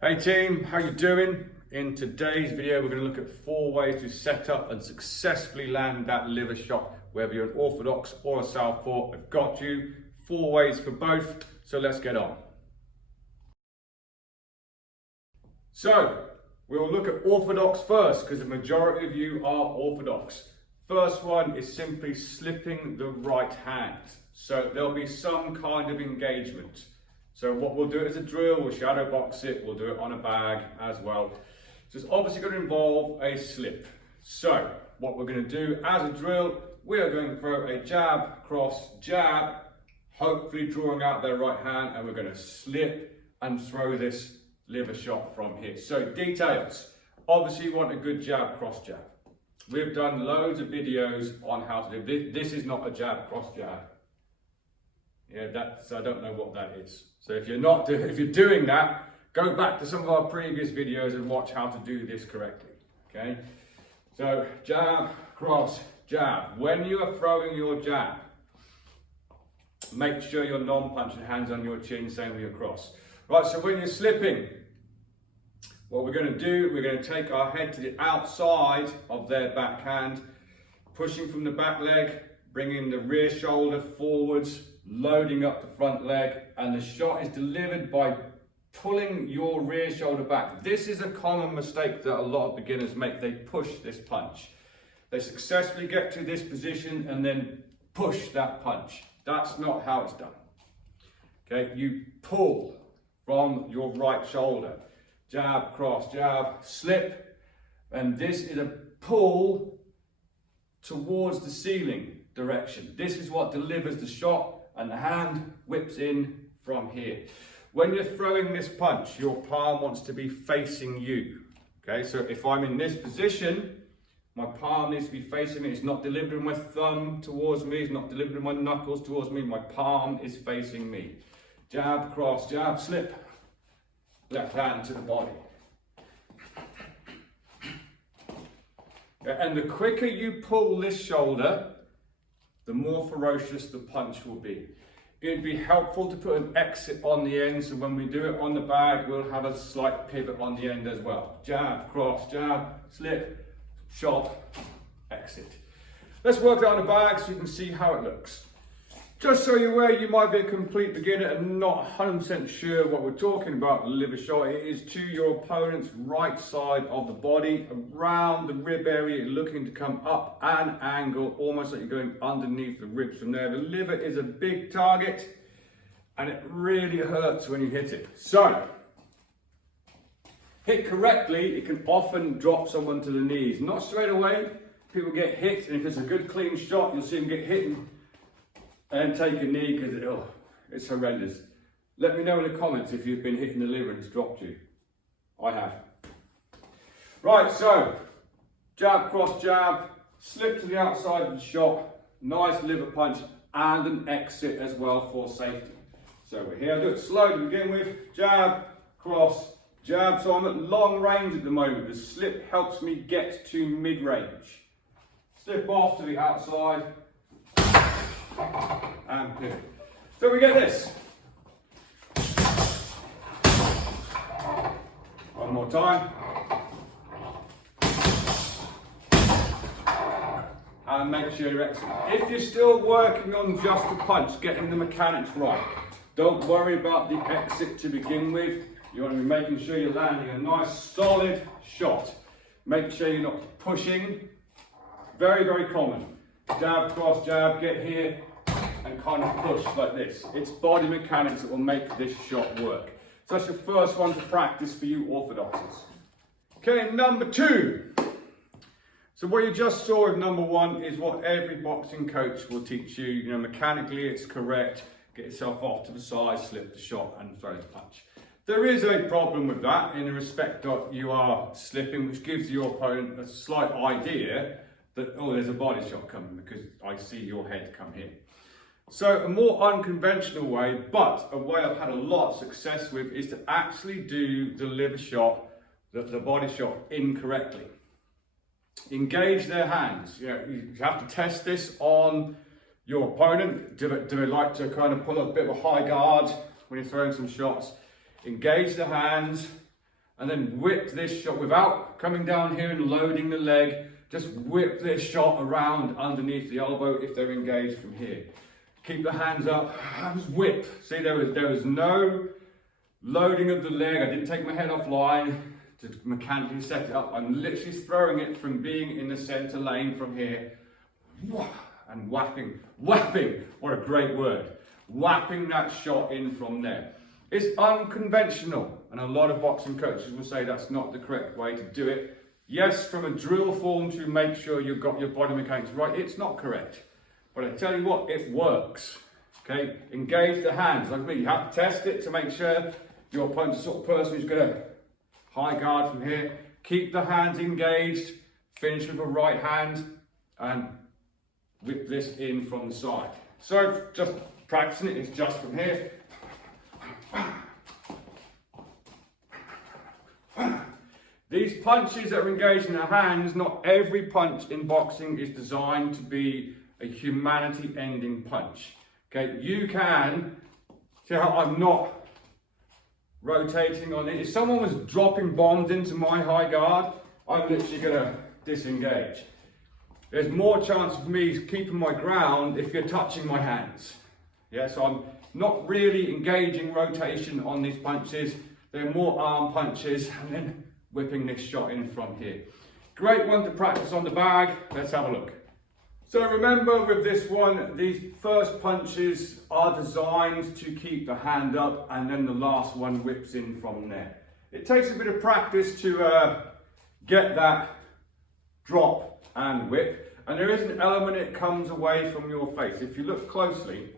Hey team, how you doing? In today's video, we're going to look at 4 ways to set up and successfully land that liver shot, whether you're an orthodox or a southpaw. I've got you 4 ways for both, so let's get on. So, we'll look at orthodox first, because the majority of you are orthodox. First one is simply slipping the right hand. So there'll be some kind of engagement. So what we'll do as a drill, we'll shadow box it, we'll do it on a bag as well. So it's obviously going to involve a slip. So what we're going to do as a drill, we are going to throw a jab, cross, jab, hopefully drawing out their right hand, and we're going to slip and throw this liver shot from here. So details, obviously you want a good jab, cross, jab. We've done loads of videos on how to do this. This is not a jab, cross, jab. Yeah, I don't know what that is. So if you're doing that, go back to some of our previous videos and watch how to do this correctly. Okay. So jab, cross, jab. When you are throwing your jab, make sure you're non-punching, hands on your chin, same with your cross. Right. So when you're slipping, what we're going to do, we're going to take our head to the outside of their backhand, pushing from the back leg, bringing the rear shoulder forwards, loading up the front leg, and the shot is delivered by pulling your rear shoulder back. This is a common mistake that a lot of beginners make. They push this punch. They successfully get to this position and then push that punch. That's not how it's done. Okay, you pull from your right shoulder. Jab, cross, jab, slip, and this is a pull towards the ceiling direction. This is what delivers the shot, and the hand whips in from here. When you're throwing this punch, your palm wants to be facing you. Okay, so if I'm in this position, my palm needs to be facing me. It's not delivering my thumb towards me, it's not delivering my knuckles towards me, my palm is facing me. Jab, cross, jab, slip. Left hand to the body. And the quicker you pull this shoulder, the more ferocious the punch will be. It'd be helpful to put an exit on the end, so when we do it on the bag, we'll have a slight pivot on the end as well. Jab, cross, jab, slip, shot, exit. Let's work that on the bag so you can see how it looks. Just so you're aware, you might be a complete beginner and not 100% sure what we're talking about. The liver shot, it is to your opponent's right side of the body, around the rib area, looking to come up an angle, almost like you're going underneath the ribs from there. The liver is a big target and it really hurts when you hit it. So, hit correctly, it can often drop someone to the knees. Not straight away, people get hit, and if it's a good clean shot, you'll see them get hit and take a knee because it's horrendous. Let me know in the comments if you've been hitting the liver and it's dropped you. I have. Right, so jab, cross, jab, slip to the outside of the shot, nice liver punch, and an exit as well for safety. So we're here, I'll do it slow to begin with. Jab, cross, jab. So I'm at long range at the moment. The slip helps me get to mid-range. Slip off to the outside, and pivot. So we get this. One more time. And make sure you're excellent. If you're still working on just the punch, getting the mechanics right, don't worry about the exit to begin with. You want to be making sure you're landing a nice solid shot. Make sure you're not pushing. Very, very common. Jab, cross, jab, get here, and kind of push like this. It's body mechanics that will make this shot work. So that's your first one to practice for you orthodoxes. Okay, number 2. So what you just saw with number 1 is what every boxing coach will teach you. You know, mechanically it's correct. Get yourself off to the side, slip the shot, and throw the punch. There is a problem with that in the respect that you are slipping, which gives your opponent a slight idea that, oh, there's a body shot coming because I see your head come here. So a more unconventional way, but a way I've had a lot of success with, is to actually do the liver shot, the body shot, incorrectly. Engage their hands. You know, you have to test this on your opponent. Do they like to kind of pull a bit of a high guard when you're throwing some shots? Engage the hands, and then whip this shot without coming down here and loading the leg. Just whip this shot around underneath the elbow if they're engaged from here. Keep the hands up, just whip. See, there was no loading of the leg. I didn't take my head offline to mechanically set it up. I'm literally throwing it from being in the center lane from here, and whapping, what a great word. Whapping that shot in from there. It's unconventional, and a lot of boxing coaches will say that's not the correct way to do it. Yes, from a drill form to make sure you've got your body mechanics right, it's not correct. But I tell you what, it works. Okay, engage the hands. Like me, you have to test it to make sure your opponent's the sort of person who's going to high guard from here. Keep the hands engaged, finish with a right hand, and whip this in from the side. So just practicing it, it's just from here. These punches that are engaged in the hands, not every punch in boxing is designed to be a humanity-ending punch. Okay, you can, see how I'm not rotating on it. If someone was dropping bombs into my high guard, I'm literally gonna disengage. There's more chance of me keeping my ground if you're touching my hands. Yeah, so I'm not really engaging rotation on these punches. They're more arm punches, and then whipping this shot in from here. Great one to practice on the bag. Let's have a look. So remember with this one, these first punches are designed to keep the hand up, and then the last one whips in from there. It takes a bit of practice to get that drop and whip, and there is an element it comes away from your face. If you look closely,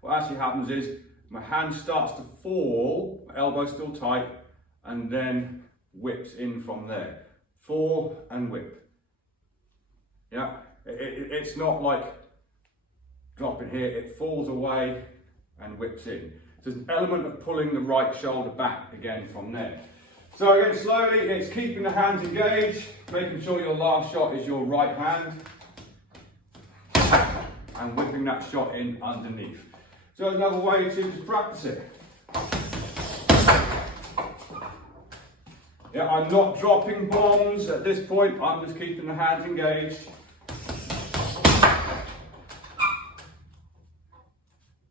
what actually happens is my hand starts to fall, my elbow's still tight, and then whips in from there. Fall and whip. Yeah, it's not like dropping here, it falls away and whips in. So there's an element of pulling the right shoulder back again from there. So again, slowly, it's keeping the hands engaged, making sure your last shot is your right hand, and whipping that shot in underneath. So another way to just practice it. Yeah, I'm not dropping bombs at this point, I'm just keeping the hands engaged.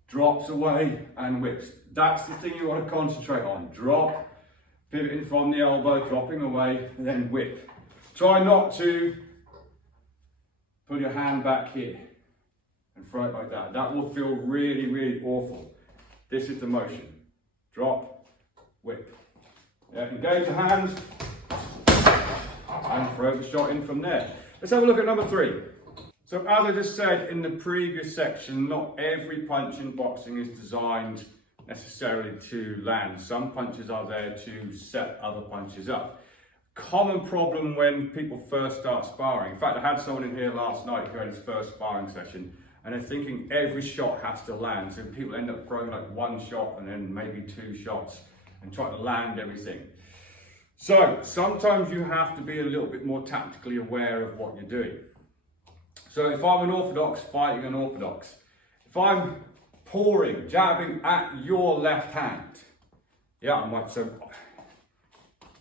Drops away and whips. That's the thing you want to concentrate on. Drop, pivoting from the elbow, dropping away, and then whip. Try not to pull your hand back here and throw it like that. That will feel really, really awful. This is the motion. Drop, whip. Yeah, engage the hands and throw the shot in from there. Let's have a look at number 3. So as I just said in the previous section, not every punch in boxing is designed necessarily to land. Some punches are there to set other punches up. Common problem when people first start sparring. In fact, I had someone in here last night who had his first sparring session, and they're thinking every shot has to land. So people end up throwing like one shot and then maybe 2 shots and try to land everything. So sometimes you have to be a little bit more tactically aware of what you're doing. So if I'm an orthodox fighting an orthodox, if I'm pouring, jabbing at your left hand, yeah,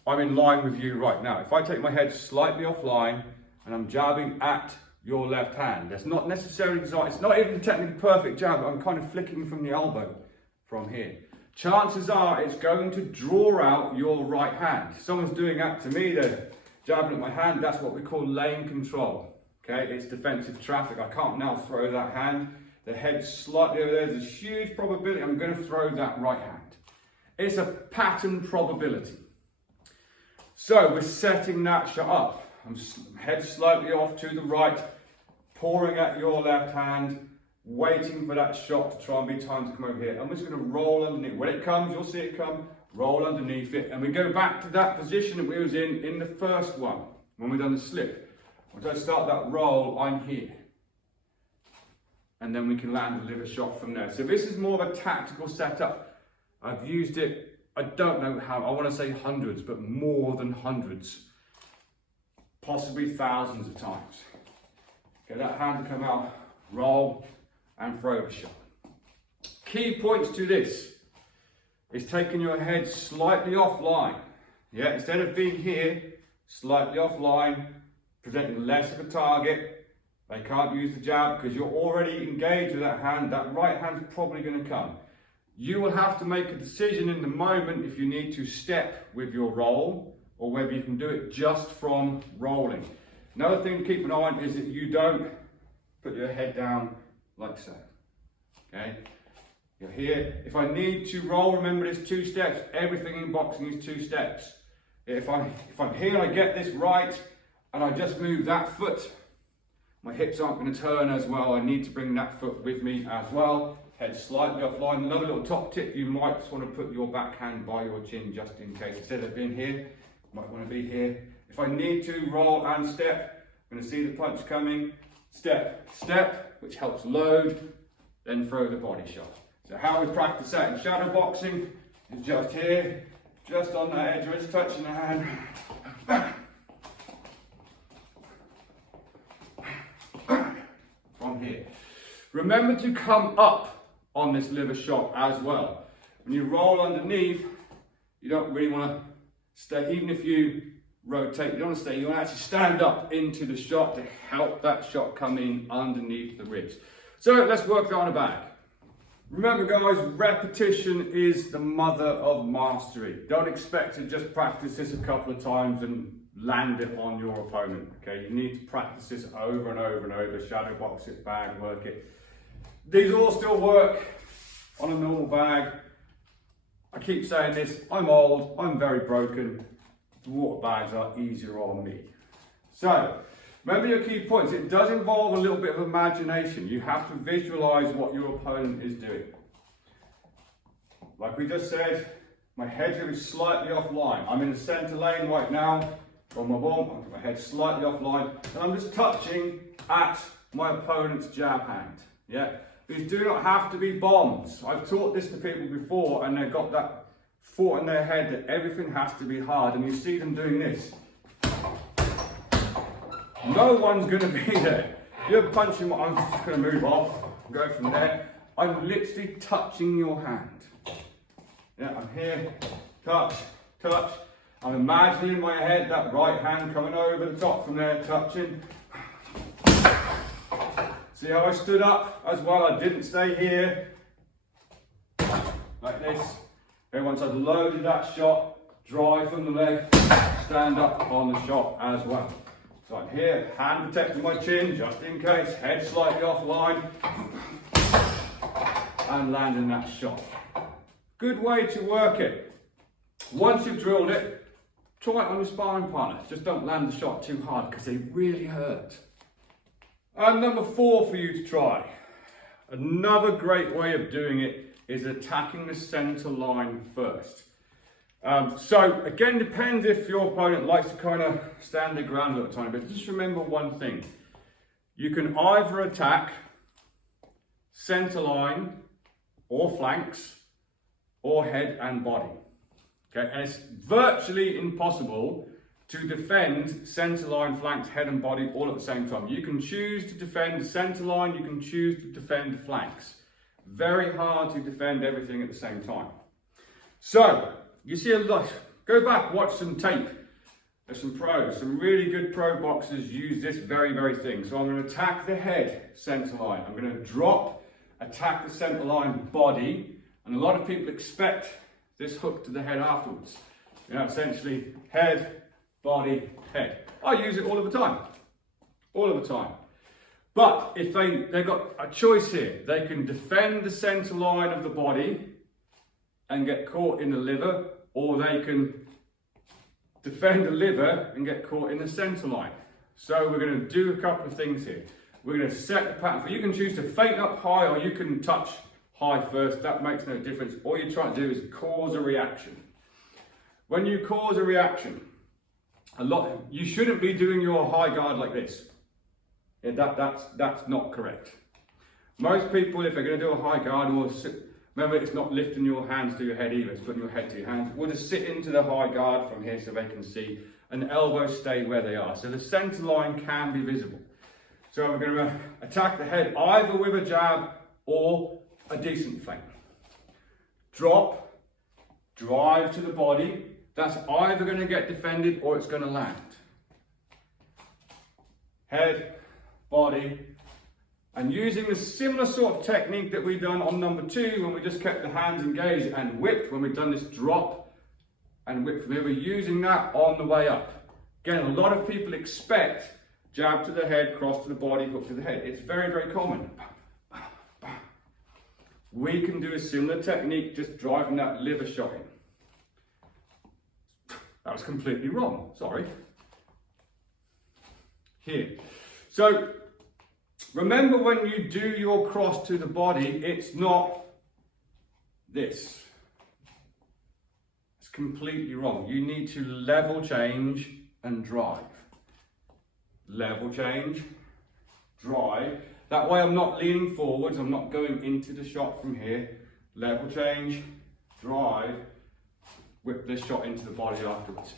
I'm in line with you right now. If I take my head slightly offline and I'm jabbing at your left hand, that's not necessarily designed, it's not even a technically perfect jab, I'm kind of flicking from the elbow from here. Chances are it's going to draw out your right hand. If someone's doing that to me, they're jabbing at my hand, that's what we call lane control. Okay, it's defensive traffic. I can't now throw that hand. The head's slightly over there. There's a huge probability I'm going to throw that right hand. It's a pattern probability. So we're setting that shot up. I'm head slightly off to the right, pouring at your left hand, waiting for that shot to try and be timed to come over here. I'm just going to roll underneath. When it comes, you'll see it come, roll underneath it. And we go back to that position that we was in the first one, when we done the slip. Once I start that roll, I'm here. And then we can land a liver shot from there. So this is more of a tactical setup. I've used it, I don't know how, I want to say hundreds, but more than hundreds. Possibly thousands of times. Get that hand to come out, roll, and throw the shot. Key points to this. is taking your head slightly offline. Yeah, instead of being here, slightly offline, presenting less of a target. They can't use the jab because you're already engaged with that hand. That right hand's probably going to come. You will have to make a decision in the moment if you need to step with your roll or whether you can do it just from rolling. Another thing to keep an eye on is that you don't put your head down like so. Okay? You're here. If I need to roll, remember there's 2 steps. Everything in boxing is 2 steps. If I'm here and I get this right and I just move that foot, my hips aren't going to turn as well. I need to bring that foot with me as well. Head slightly offline. Another little top tip, you might just want to put your backhand by your chin just in case. Instead of being here, you might want to be here. If I need to roll and step, I'm going to see the punch coming. Step, step, which helps load, then throw the body shot. So how we practice that in shadow boxing is just here, just on the edge, just touching the hand. From here. Remember to come up on this liver shot as well. When you roll underneath, you don't really want to stay, even if you rotate, you don't want to stay, you want to actually stand up into the shot to help that shot come in underneath the ribs. So let's work on the back. Remember guys, repetition is the mother of mastery. Don't expect to just practice this a couple of times and land it on your opponent. Okay, you need to practice this over and over and over. Shadow box it, bag work it. These all still work on a normal bag. I keep saying this, I'm old, I'm very broken. The water bags are easier on me. So, remember your key points. It does involve a little bit of imagination. You have to visualize what your opponent is doing. Like we just said, my head is slightly offline. I'm in the center lane right now. Boom, boom, boom. I've got my head slightly offline. And I'm just touching at my opponent's jab hand. Yeah? These do not have to be bombs. I've taught this to people before and they've got that thought in their head that everything has to be hard. And you see them doing this. No one's going to be there. If you're punching, I'm just going to move off and go from there. I'm literally touching your hand. Yeah, I'm here, touch, touch. I'm imagining in my head that right hand coming over the top from there, touching. See how I stood up as well? I didn't stay here. Like this. And once I've loaded that shot, drive from the leg, stand up on the shot as well. So I'm here, hand protecting my chin, just in case, head slightly offline, and landing that shot. Good way to work it. Once you've drilled it, try it on your sparring partner. Just don't land the shot too hard because they really hurt. And number 4 for you to try. Another great way of doing it is attacking the center line first. So again, depends if your opponent likes to kind of stand their ground a little tiny bit. Just remember one thing. You can either attack center line or flanks or head and body. Okay, and it's virtually impossible to defend center line, flanks, head and body all at the same time. You can choose to defend the center line, you can choose to defend the flanks. Very hard to defend everything at the same time. So, you see a lot, go back, watch some tape. There's some pros, some really good pro boxers use this very, very thing. So I'm going to attack the head center line. I'm going to drop, attack the center line body. And a lot of people expect this hook to the head afterwards. You know, essentially head, body, head. I use it all of the time. All of the time. But if they've got a choice here, they can defend the center line of the body and get caught in the liver, or they can defend the liver and get caught in the center line. So we're going to do a couple of things here. We're going to set the pattern. You can choose to feint up high or you can touch high first. That makes no difference. All you're trying to do is cause a reaction. When you cause a reaction, you shouldn't be doing your high guard like this. Yeah, that's not correct. Most people, if they're going to do a high guard, will sit. Remember, it's not lifting your hands to your head either, it's putting your head to your hands. We'll just sit into the high guard from here so they can see, and the elbows stay where they are. So the center line can be visible. So we're going to attack the head either with a jab or a decent feint. Drop, drive to the body. That's either going to get defended or it's going to land. Head, body, and using the similar sort of technique that we've done on number 2 when we just kept the hands engaged and whipped, when we've done this drop and whip from here, we're using that on the way up. Again, a lot of people expect jab to the head, cross to the body, hook to the head. It's very, very common. We can do a similar technique, just driving that liver shot in. That was completely wrong, sorry. Here. So, remember when you do your cross to the body, it's not this. It's completely wrong. You need to level change and drive. Level change, drive. That way I'm not leaning forwards, I'm not going into the shot from here. Level change, drive, whip this shot into the body afterwards.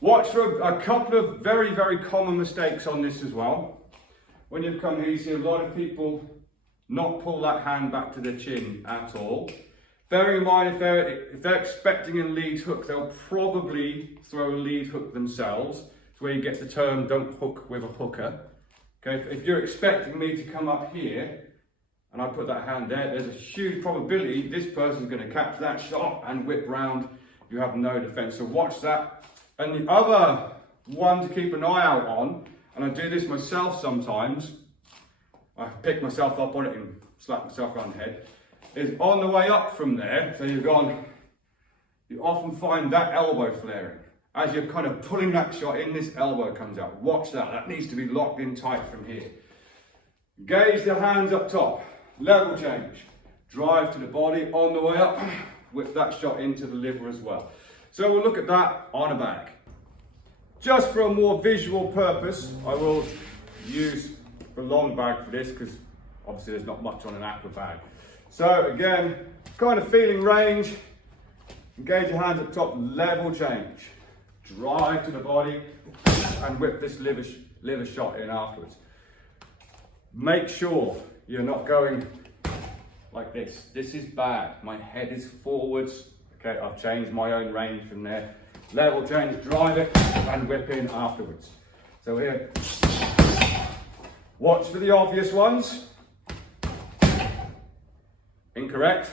Watch for a couple of very, very common mistakes on this as well. When you've come here, you see a lot of people not pull that hand back to their chin at all. Bearing in mind, if they're expecting a lead hook, they'll probably throw a lead hook themselves. It's where you get the term, don't hook with a hooker. Okay, if you're expecting me to come up here, and I put that hand there, there's a huge probability this person's going to catch that shot and whip round. You have no defense, so watch that. And the other one to keep an eye out on, and I do this myself sometimes, I pick myself up on it and slap myself around the head, is on the way up from there, so you've gone, you often find that elbow flaring. As you're kind of pulling that shot in, this elbow comes out. Watch that, that needs to be locked in tight from here. Engage the hands up top, level change, drive to the body, on the way up, whip that shot into the liver as well. So we'll look at that on a bag. Just for a more visual purpose, I will use the long bag for this because obviously there's not much on an aqua bag. So again, kind of feeling range, engage your hands up top, level change, drive to the body and whip this liver shot in afterwards. Make sure you're not going like this. This is bad. My head is forwards. Okay, I've changed my own range from there. Level change, drive it, and whip in afterwards. So here, watch for the obvious ones. Incorrect.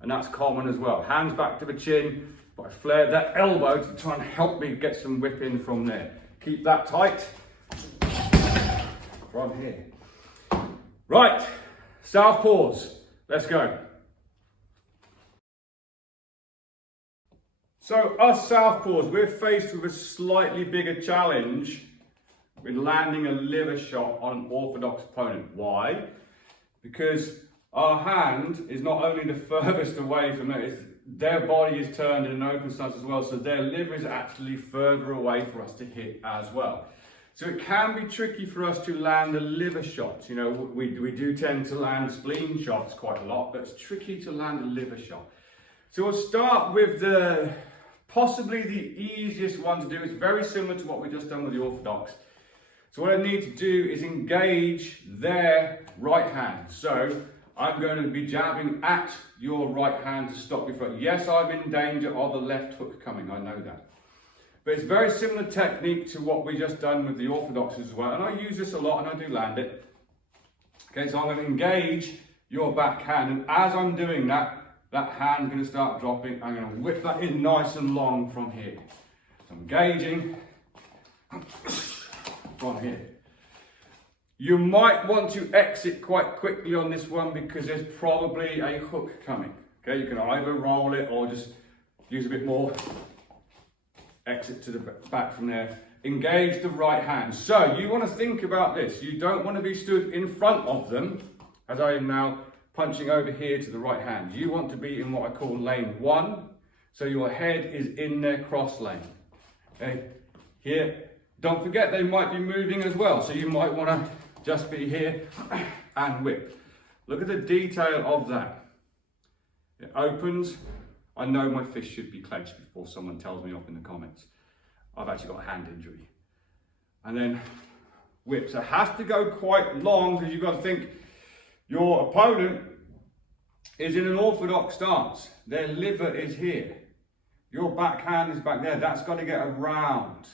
And that's common as well. Hands back to the chin, but I flared that elbow to try and help me get some whip in from there. Keep that tight. From here. Right, southpaws. Let's go. So us southpaws, we're faced with a slightly bigger challenge with landing a liver shot on an orthodox opponent. Why? Because our hand is not only the furthest away from it, their body is turned in an open stance as well, so their liver is actually further away for us to hit as well. So it can be tricky for us to land a liver shot. You know, we do tend to land spleen shots quite a lot, but it's tricky to land a liver shot. So we'll start with possibly the easiest one to do. It's very similar to what we just done with the orthodox. So what I need to do is engage their right hand. So I'm going to be jabbing at your right hand to stop you from. Yes, I'm in danger of a left hook coming, I know that. But it's very similar technique to what we just done with the orthodox as well. And I use this a lot and I do land it. Okay, so I'm going to engage your back hand. And as I'm doing that, that hand's going to start dropping. I'm going to whip that in nice and long from here. So I'm engaging from here. You might want to exit quite quickly on this one because there's probably a hook coming. Okay, you can either roll it or just use a bit more. Exit to the back from there. Engage the right hand. So you want to think about this. You don't want to be stood in front of them, as I am now punching over here to the right hand. You want to be in what I call lane 1. So your head is in their cross lane. Okay, here. Don't forget they might be moving as well. So you might want to just be here and whip. Look at the detail of that. It opens. I know my fist should be clenched before someone tells me off in the comments. I've actually got a hand injury. And then whip. So it has to go quite long because you've got to think your opponent is in an orthodox stance. Their liver is here. Your backhand is back there. That's got to get around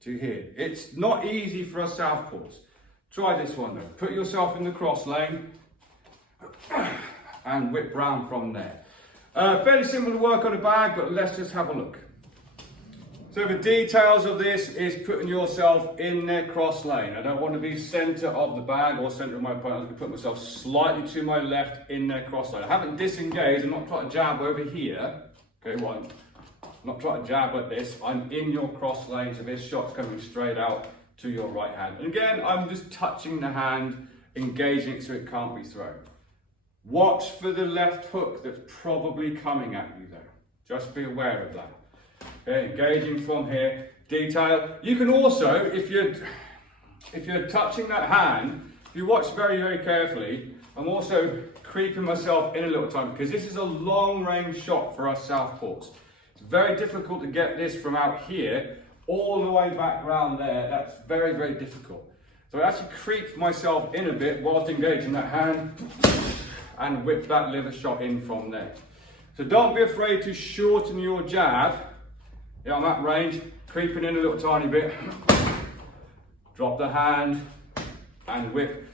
to here. It's not easy for us southpaws. Try this one though. Put yourself in the cross lane and whip round from there. Fairly simple to work on a bag, but let's just have a look. So the details of this is putting yourself in their cross lane. I don't want to be centre of the bag or centre of my opponent. I'm going to put myself slightly to my left in their cross lane. I haven't disengaged. I'm not trying to jab over here. Okay, one. I'm not trying to jab like this. I'm in your cross lane, so this shot's coming straight out to your right hand. And again, I'm just touching the hand, engaging it so it can't be thrown. Watch for the left hook that's probably coming at you though. Just be aware of that. Okay, engaging from here. Detail. You can also, if you're touching that hand, if you watch very, very carefully, I'm also creeping myself in a little time because this is a long range shot for us southpaws. It's very difficult to get this from out here all the way back around there. That's very, very difficult. So I actually creep myself in a bit whilst engaging that hand and whip that liver shot in from there. So don't be afraid to shorten your jab. Yeah, I'm at range, creeping in a little tiny bit. Drop the hand and whip.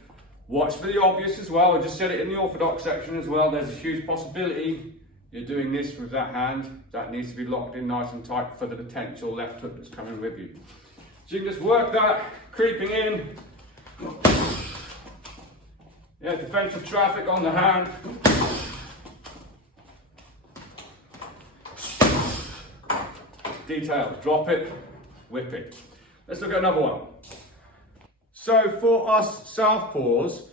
Watch for the obvious as well. I just said it in the orthodox section as well. There's a huge possibility you're doing this with that hand. That needs to be locked in nice and tight for the potential left hook that's coming with you. So you can just work that, creeping in. Yeah, defensive traffic on the hand. Detail, drop it, whip it. Let's look at another one. So for us southpaws,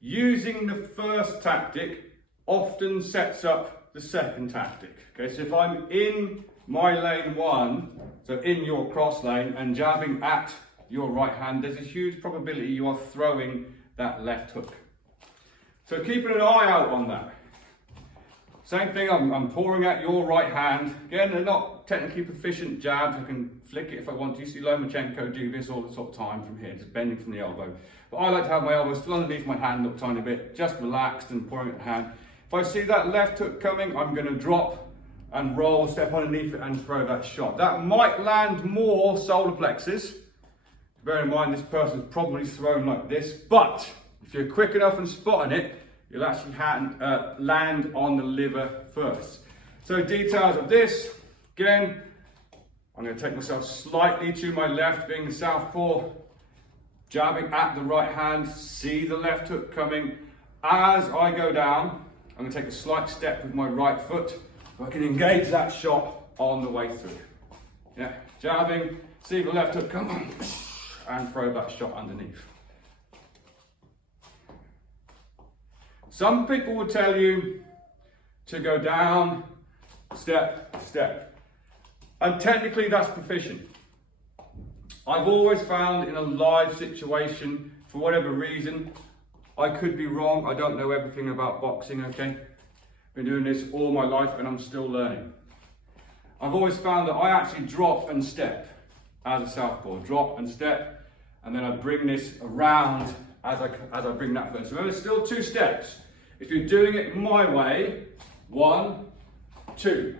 using the first tactic often sets up the second tactic. Okay, so if I'm in my lane one, so in your cross lane and jabbing at your right hand, there's a huge probability you are throwing that left hook. So keeping an eye out on that. Same thing, I'm pouring at your right hand. Again, they're not technically proficient jabs. I can flick it if I want to. You see Lomachenko do this all the sort of time from here, just bending from the elbow. But I like to have my elbow still underneath my hand, look tiny bit, just relaxed and pouring at the hand. If I see that left hook coming, I'm going to drop and roll, step underneath it and throw that shot. That might land more solar plexus. Bear in mind, this person's probably thrown like this, but if you're quick enough and spotting it, you'll actually land on the liver first. So details of this, again, I'm going to take myself slightly to my left, being the southpaw, jabbing at the right hand, see the left hook coming. As I go down, I'm going to take a slight step with my right foot, so I can engage that shot on the way through. Yeah, jabbing, see the left hook come on, and throw that shot underneath. Some people will tell you to go down, step, step. And technically that's proficient. I've always found in a live situation, for whatever reason, I could be wrong. I don't know everything about boxing, okay? Been doing this all my life and I'm still learning. I've always found that I actually drop and step as a southpaw. Drop and step, and then I bring this around as I bring that first. Remember, it's still 2 steps. If you're doing it my way, 1, 2.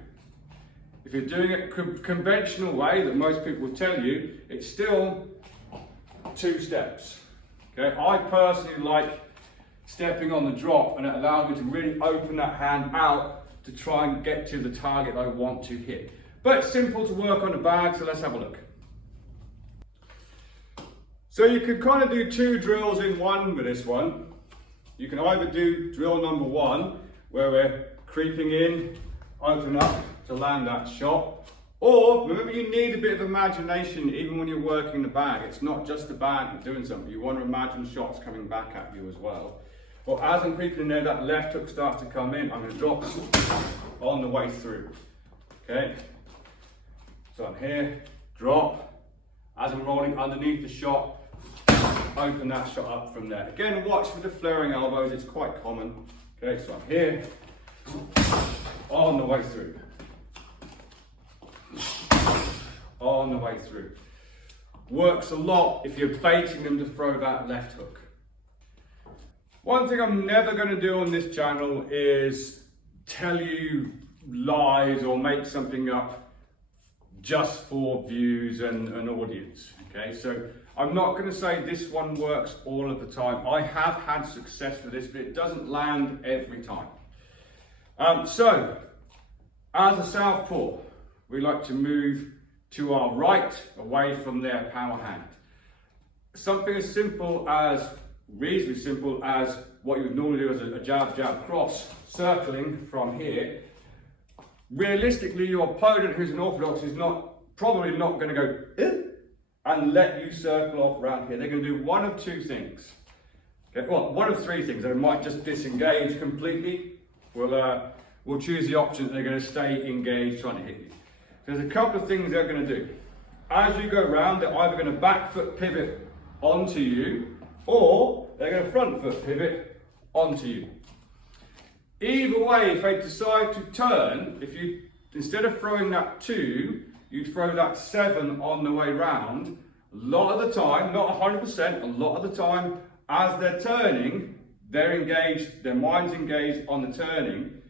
If you're doing it conventional way that most people will tell you, it's still 2 steps. Okay, I personally like stepping on the drop, and it allows me to really open that hand out to try and get to the target I want to hit. But it's simple to work on the bag, so let's have a look. So you could kind of do 2 drills in one with this one. You can either do drill number 1, where we're creeping in, open up to land that shot. Or, remember, you need a bit of imagination even when you're working the bag. It's not just the bag that's doing something. You want to imagine shots coming back at you as well. Well, as I'm creeping in there, that left hook starts to come in. I'm going to drop on the way through. Okay? So I'm here, drop. As I'm rolling underneath the shot, open that shot up from there. Again, watch for the flaring elbows, it's quite common. Okay, so I'm here, on the way through. On the way through. Works a lot if you're baiting them to throw that left hook. One thing I'm never going to do on this channel is tell you lies or make something up just for views and an audience. Okay, so I'm not going to say this one works all of the time. I have had success with this, but it doesn't land every time. So, as a southpaw, we like to move to our right, away from their power hand. Something as simple as, reasonably simple as what you would normally do as a jab, jab, cross, circling from here. Realistically, your opponent who's an orthodox is probably not going to go and let you circle off around here. They're going to do one of two things. Okay, well, one of three things. They might just disengage completely. We'll choose the option that they're going to stay engaged trying to hit you. There's a couple of things they're going to do. As you go round, they're either going to back foot pivot onto you, or they're going to front foot pivot onto you. Either way, if they decide to turn, if you, instead of throwing that 2, you throw that 7 on the way round, a lot of the time, not 100%, a lot of the time, as they're turning, they're engaged, their mind's engaged on the turning.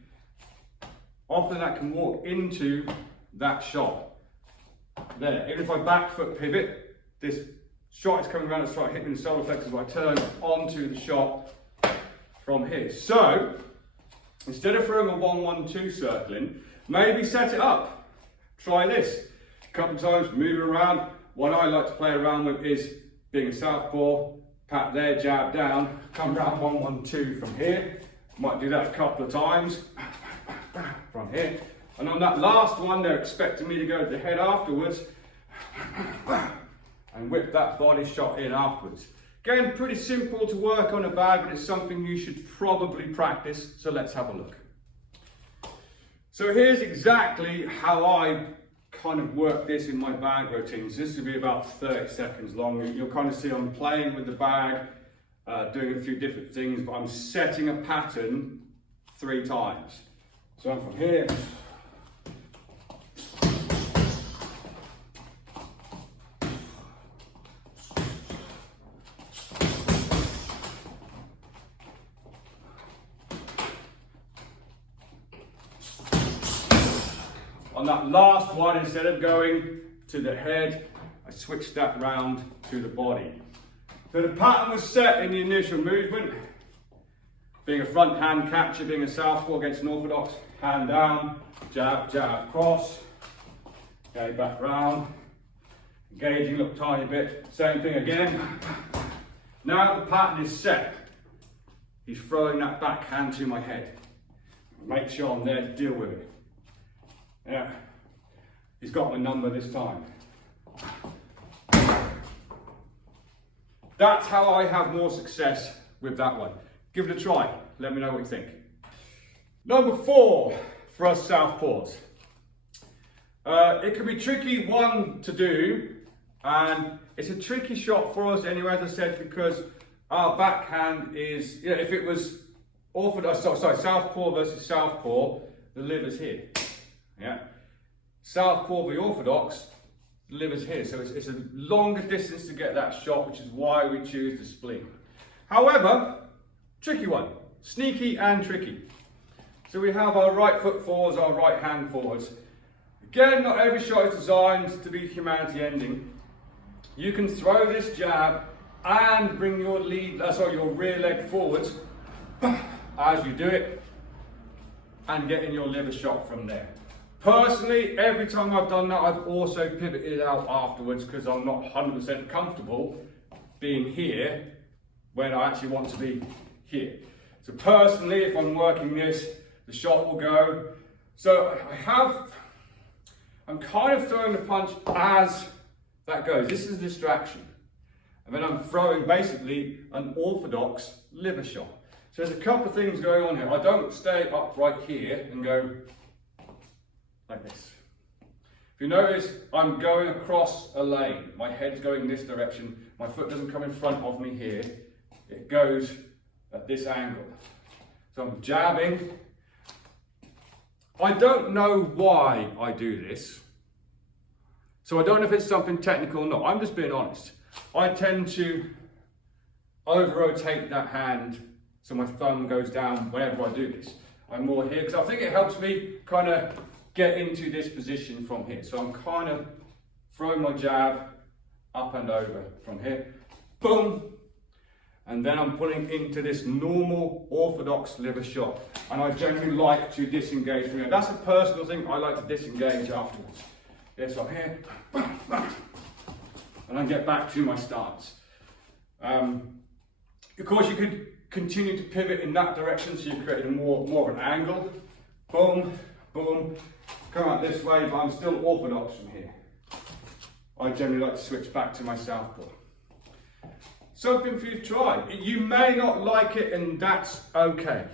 Often that can walk into that shot. There, even if I back foot pivot, this shot is coming around and start hitting the solar plexus, but I turn onto the shot from here. So, instead of throwing a 1-1-2 circling, maybe set it up. Try this. A couple of times, move it around. What I like to play around with is being a southpaw, pat their jab down, come round 1-1-2 from here. Might do that a couple of times from here. And on that last one, they're expecting me to go to the head afterwards and whip that body shot in afterwards. Again, pretty simple to work on a bag, but it's something you should probably practice. So let's have a look. So here's exactly how I kind of work this in my bag routines. This will be about 30 seconds long. You'll kind of see I'm playing with the bag, doing a few different things, but I'm setting a pattern 3 times. So I'm from here. On that last one, instead of going to the head, I switched that round to the body. So the pattern was set in the initial movement. Being a front hand catcher, being a southpaw against an orthodox, hand down, jab, jab, cross. Okay, back round. Engaging a little tiny bit. Same thing again. Now the pattern is set. He's throwing that back hand to my head. Make sure I'm there to deal with it. Yeah, he's got my number this time. That's how I have more success with that one. Give it a try. Let me know what you think. Number 4 for us southpaws. It can be tricky one to do, and it's a tricky shot for us anyway, as I said, because our backhand is, you know, if it was southpaw versus southpaw, the liver's here. Yeah, southpaw the orthodox, the liver's here, so it's a longer distance to get that shot, which is why we choose the spleen. However, tricky one, sneaky and tricky. So we have our right foot forwards, our right hand forwards. Again, not every shot is designed to be humanity ending. You can throw this jab and bring your your rear leg forwards as you do it, and get in your liver shot from there. Personally, every time I've done that, I've also pivoted out afterwards because I'm not 100% comfortable being here when I actually want to be here. So personally, if I'm working this, the shot will go. So I'm kind of throwing the punch as that goes. This is a distraction. And then I'm throwing basically an orthodox liver shot. So there's a couple of things going on here. I don't stay upright here and go like this. If you notice, I'm going across a lane. My head's going this direction. My foot doesn't come in front of me here. It goes at this angle. So I'm jabbing. I don't know why I do this. So I don't know if it's something technical or not. I'm just being honest. I tend to over-rotate that hand so my thumb goes down whenever I do this. I'm more here because I think it helps me kind of get into this position from here. So I'm kind of throwing my jab up and over from here, boom, and then I'm pulling into this normal orthodox liver shot. And I generally like to disengage from here. That's a personal thing, I like to disengage afterwards. Yeah, so I'm here, and I get back to my stance. Of course, you could continue to pivot in that direction, so you're creating more of an angle. Boom, boom, come out this way, but I'm still orthodox from here. I generally like to switch back to my southpaw. Something for you to try. You may not like it, and that's okay.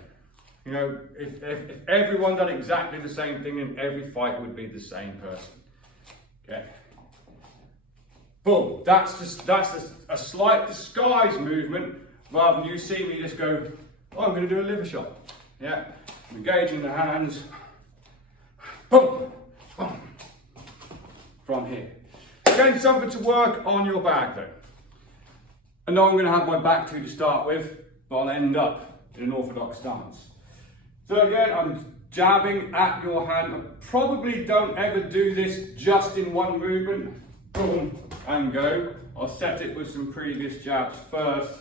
You know, if everyone done exactly the same thing, then every fight would be the same person. Okay. Boom. That's a slight disguise movement, rather than you see me just go, oh, I'm going to do a liver shot. Yeah. Engaging the hands. Boom. Boom. From here. Again, something to work on your back though. I know I'm going to have my back to start with, but I'll end up in an orthodox stance. So again, I'm jabbing at your hand. Probably don't ever do this just in one movement. Boom, and go. I'll set it with some previous jabs first.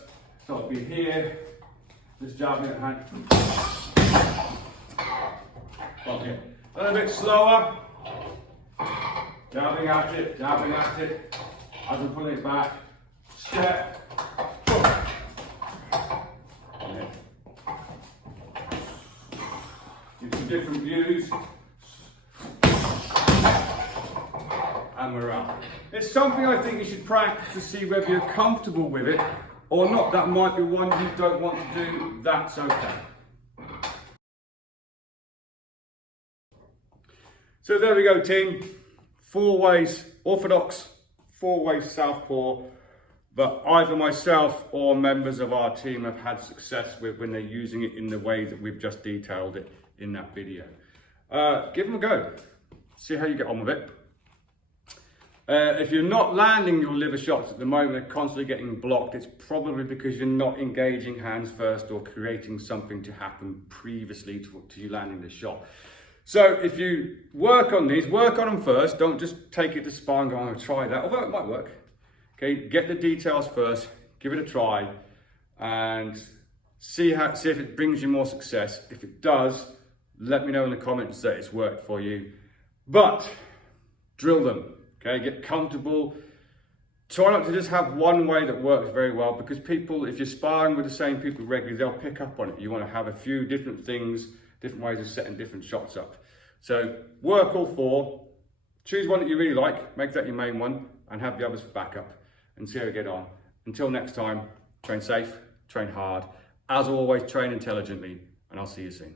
So I'll be here, just jabbing at hand. Okay, a little bit slower. Jabbing at it, as I'm pulling it back. Step. Give some different views. And we're out. It's something I think you should practice to see whether you're comfortable with it or not. That might be one you don't want to do, that's okay. So there we go, team. 4 ways orthodox, 4 ways southpaw, that either myself or members of our team have had success with when they're using it in the way that we've just detailed it in that video. Give them a go. See how you get on with it. If you're not landing your liver shots at the moment, they're constantly getting blocked, it's probably because you're not engaging hands first or creating something to happen previously to you landing the shot. So if you work on these, work on them first. Don't just take it to sparring and go, I'm going to try that, although it might work. Okay, get the details first, give it a try, and see if it brings you more success. If it does, let me know in the comments that it's worked for you. But drill them, okay, get comfortable. Try not to just have one way that works very well, because people, if you're sparring with the same people regularly, they'll pick up on it. You want to have a few different things, different ways of setting different shots up. So work all 4, choose one that you really like, make that your main one, and have the others for backup, and see how you get on. Until next time, train safe, train hard. As always, train intelligently, and I'll see you soon.